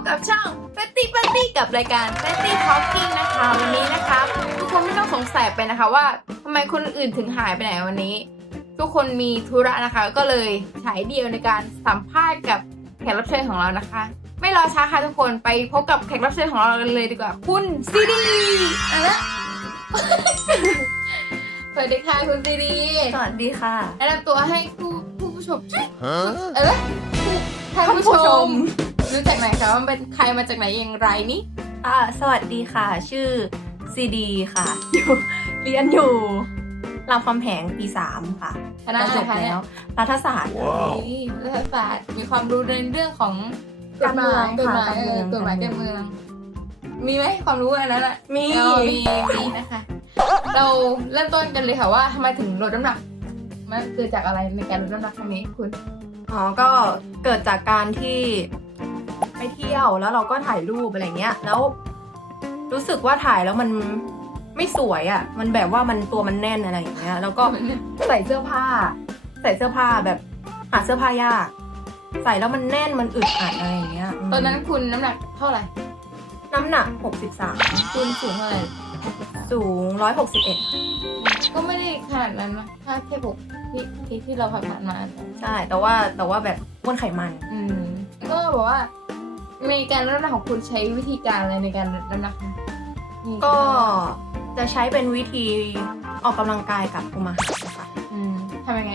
บกับช่อง f e t t y Party กับรายการ f e t t y Talking นะคะ วันนี้นะคะ ทุกคนไม่ต้องสงสัยไปนะคะว่าทำไมคนอื่นถึงหายไปไหนวันนี้ ทุกคนมีธุระนะคะ ก็เลยฉายเดียวในการสัมภาษณ์กับแขกรับเชิญของเรานะคะ ไม่รอช้าค่ะทุกคนไปพบกับแขกรับเชิญของเรากันเลยดีกว่า คุณซีดีอะนะสวัสดีค่ะคุณซีดีสวัสดีค่ะแนะนำตัวให้ผู้ผู้ผู้ชม Huh? เออท่านผู้ชท่านผู้ชมม รู้จักไหนอยคะว่าเป็นใครมาจากไหนอย่างไรนี่อ่าสวัสดีค่ะ ชื่อซีดีค่ะ อยู่เรียนอยู่รามคำแหงปีสามค่ะคณะอะไรจบคะเนี่ยแล้วรัฐศาสตร์ Wow. นี่รัฐศาสตร์มีความรู้ในเรื่องของกฎการหเมืมาอยงกฎหมายค่ะเออกฎหมายกาการรเมืเมือองงมีไหมความรู้อันนั้นอะ มีเออมีมีนะคะ เราเริ่มต้นกันเลยค่ะว่าทำไมถึงลดน้ำหนัก มันเกิดจากอะไรในการลดน้ำหนักครั้งนี้คุณ อ๋อ ก็เกิดจากการที่ ไปเที่ยวแล้วเราก็ถ่ายรูปอะไรเงี้ย แล้วรู้สึกว่าถ่ายแล้วมันไม่สวยอะ่ะ มันแบบว่ามันตัวมันแน่นอะไรอย่างเงี้ย แล้วก็ใส่เสื้อผ้า ใส่เสื้อผ้าแบบหาเสื้อผ้ายาก ใส่แล้วมันแน่นมันอึดอัดอะไรอย่างเงี้ยมตอนนั้นคุณน้ำหนักเท่าไหร่ น้ำหนัก 63 คุณสูงเท่าไหร่สูง 161 ก็ไม่ได้ขนาดนั้นนะถ้าเทียบกับที่ที่ที่เราผ่านมา ใช่ แต่ว่าแต่ว่าแบบอ้วนไขมัน อืมก็บอกว่า ในการลดน้ำหนักของคุณใช้วิธีการอะไรในการลดน้ำหนักนี่ก็จะใช้เป็นวิธีออกกำลังกายกับคุมอาหารค่ะอืมทำยังไง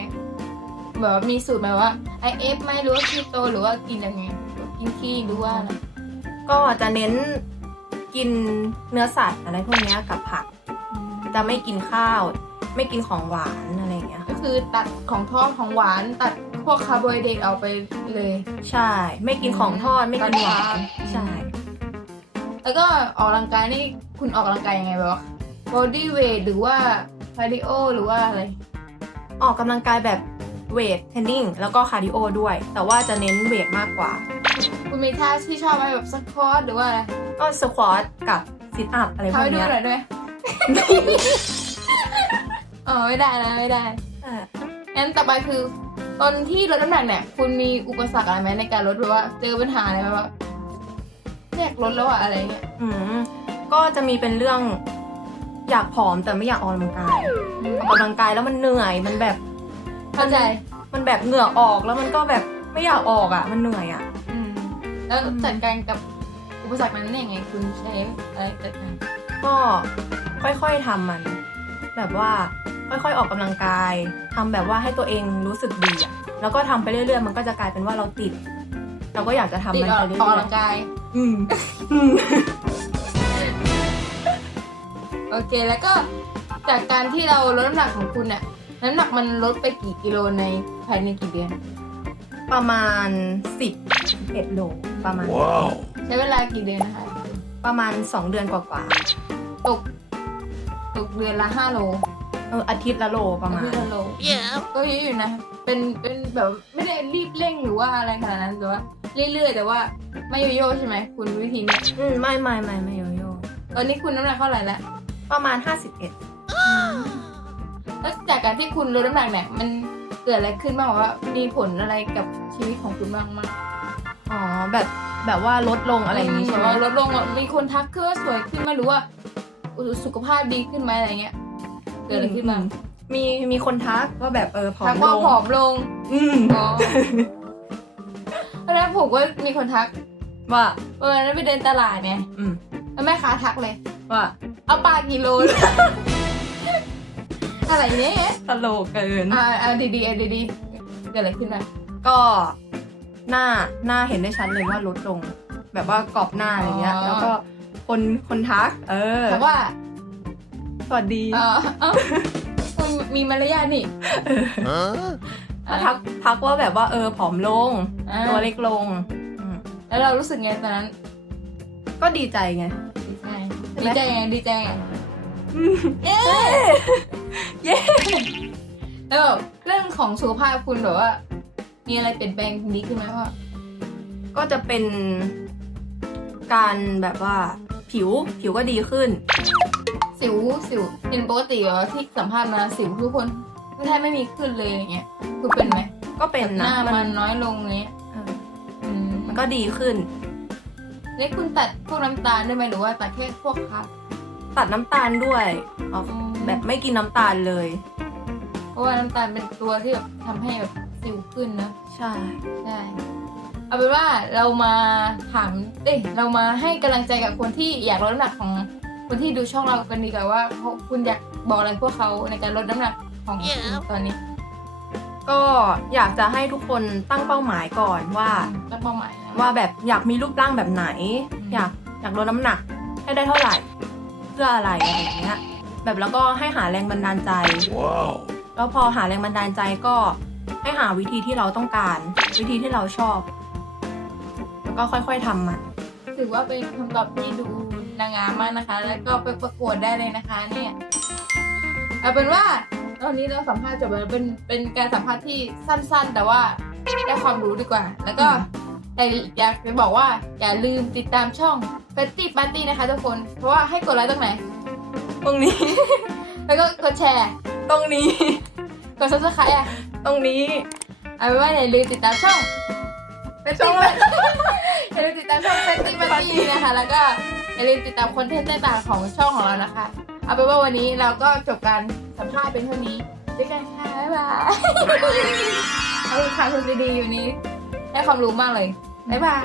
แบบว่ามีสูตรไหมว่าไอเอฟไหมหรือว่าคีโตหรือว่ากินยังไงกินคีหรือว่าอะไรก็จะเน้นกินเนื้อสัตว์อะไรพวกเนี้ยกับผัก อืมจะไม่กินข้าว ไม่กินของหวานอะไรอย่างเงี้ยก็ค่ะคือตัดของทอดของหวานตัด พวกคาร์โบไฮเดรตออกไปเลย ใช่ ไม่กินของทอดไม่กินหวานอืมใช่ แล้วก็ออกกำลังกายนี่คุณออกกำลังกายยังไงแบบว่า body weight หรือว่า cardio หรือว่าอะไร ออกกำลังกายแบบเวทเทรนนิ่งแล้วก็คาร์ดิโอด้วย แต่ว่าจะเน้นเวทมากกว่า คุณมีท่าที่ชอบไหมแบบสควอตหรือว่าอะไรก็สควอตกับซิทอัพอะไรพทำวกให้ดูเนี้ยหน่อยได้ไหมอ๋อไม่ได้นะไม่ได้เอองั้นต่อไปคือ ตอนที่ลดน้ำหนักเนี่ยคุณมีอุปสรรคอะไรไหมในการลดหรือว่าเจอปัญหาอะไรไหมว่าอยากลดแล้วอะอะไรเงี้ยอืมก็จะมีเป็นเรื่องอยากผอมแต่ไม่อยากออกกำลังกายออกกำลังกายแล้วมันเหนื่อยมันแบบเข้าใจมันแบบเหงื่อออกแล้วมันก็แบบไม่อยากออกอะ มันเหนื่อยอะ อืมแล้วอืมจัดการกับอุปสรรคนั้นได้ยังไง คุณใช้อะไรจัดการก็ค่อยๆทำมัน แบบว่า ค่อยๆ ออกกำลังกายทำแบบว่าให้ตัวเองรู้สึกดีอะแล้วก็ทำไปเรื่อยๆ มันก็จะกลายเป็นว่าเราติด เราก็อยากจะทำติดมันออกไปเรื่ออกอกำลัยงกาย ๆอืมอืม โอเค แล้วก็จากการที่เราลดน้ำหนักของคุณเนี่ยน้ำหนักมันลดไปกี่กิโลในภายในกี่เดือน ประมาณสิบเอ็ดโลประมาณ Wow. ใช้เวลากี่เดือนนะคะ ประมาณสองเดือนกว่าตก ตกเดือนละห้าโลๆ เอออาทิตย์ละโลประมาณอาทิตย์ละโลก็เยอะอยู่นะ เป็นเป็นแบบไม่ได้รีบเร่งหรือว่าอะไรขนาดนั้นแต่ว่าเรื่อยๆ แต่ว่าไม่โยโย่ใช่ไหมคุณวิธีนี้อืมไม่ไม่ไม่ไม่โยโย่ตอนนี้คุณน้ำหนักเท่าไหร่แล้วประมาณห้าสิบเอ็ดแล้วจากการที่คุณลดน้ำหนักเนี่ยมันเกิดอะไรขึ้นบ้างว่ามีผลอะไรกับชีวิตของคุณบ้างมั้งอ๋อแบบแบบว่าลดลงอะไรอย่างนี้ใช่ไหม แบบว่าลดลงอะมีคนทักคือว่าสวยขึ้นไหมหรือว่าสุขภาพดีขึ้นไหมอะไรเงี้ย เกิดอะไรขึ้นบ้างมีมีคนทักว่าแบบเออผอทัมกลว่างผอมลงอืมอ๋อแล้วผมก็มีคนทักว่า วันนั้นไปเดินตลาดเนี่ยอืมแล้วแม่ค้าทักเลย ว่าเอาปลากี่โล อะไรเนี่ย ตลกเกิน อ่าอ่าดีๆอะดีๆเกิดอะไรขึ้นบ้างก็หน้าหน้าเห็นได้ชัดเลยว่าลดลง แบบว่ากรอบหน้าอะไรเงี้ยแล้วก็คนคนทัก เออทักว่า สวัสดีเออเอ้าคุณมีมารยาทนี่ Huh? ทักทักว่าแบบว่าเออผอมลง อ่า ตัวเล็กลงอืมแล้วเรารู้สึกไงตอนนั้นก็ดีใจไง ดีใจใช่ดีไหมใจไงดีใจไงเย้เย้ แล้วแบบเรื่องของสุขภาพคุณแบบว่า มีอะไรเปลี่ยนแปลงดีขึ้นไหมพ่อก็จะเป็นการแบบว่าผิวผิวก็ดีขึ้น สิวสิวเป็นปกติเหรอที่สัมภาษณ์มาสิวทุกคนแทบไม่มีขึ้นเลยอย่างเงี้ยคุณเป็นไหมก็เป็นหนะน้ามันน้อยลงอย่างเงี้ยเอออืมมันก็ดีขึ้นนี่คุณตัดพวกน้ำตาลด้วยไหมหรือว่าตัดแค่พวกครับตัดน้ำตาลด้วยเอาแบบไม่กินน้ำตาลเลย เพราะว่าน้ำตาลเป็นตัวที่แบบทำให้แบบสิวขึ้นนะ ใช่ ใช่เอาเป็นว่าเรามาถามเอ้ยเรามาให้กำลังใจกับคนที่อยากลดน้ำหนักของ คนที่ดูช่องเรากันดีกว่าว่าเขาคุณอยากบอกอะไรพวกเขาในการลดน้ำหนักของคุณตอนนี้ก็อยากจะให้ทุกคนตั้งเป้าหมายก่อนว่าตั้งเป้าหมายนะว่าแบบอยากมีรูปร่างแบบไหนอืมอยากอยากลดน้ำหนักให้ได้เท่าไหร่ เพื่ออะไรอะไรอย่างเงี้ยแบบแล้วก็ให้หาแรงบันดาลใจ Wow. แล้วพอหาแรงบันดาลใจก็ให้หาวิธีที่เราต้องการ วิธีที่เราชอบ แล้วก็ค่อยๆทำมันถือว่าเป็นคำตอบที่ดู นางงามมากนะคะ แล้วก็ไปประกวดได้เลยนะคะเนี่ยเอาเป็นว่าตอนนี้เราสัมภาษณ์จบแล้วเป็นเป็นการสัมภาษณ์ที่สั้นๆ แต่ว่าได้ความรู้ดีกว่า แล้วก็อืมแต่อยากจะบอกว่าอย่าลืมติดตามช่อง p e t t y Party นะคะทุกคน เพราะว่าให้กดไลค์ตรงไหน ตรงนี้ แล้วก็กดแชร์ ตรงนี้ กด subscribe อะ ตรงนี้ เอาเป็นว่าอย่าลืมติดตามช่อง p e t ช่ t y องอะไรอย่าลืมติดตามช่อง p e t t y Party นะคะ แล้วก็ อย่าลืมติดตามคอนเทนต์ต่างๆของช่องของเรานะคะ เอาเป็นว่าวันนี้เราก็จบการสัมภาษณ์เป็นเท่านี้ด้วยกันค่ะบ๊ายบายเอาคุณค่ะคุณดีๆอยู่นี้ได้ความรู้มากเลยบ๊ายบาย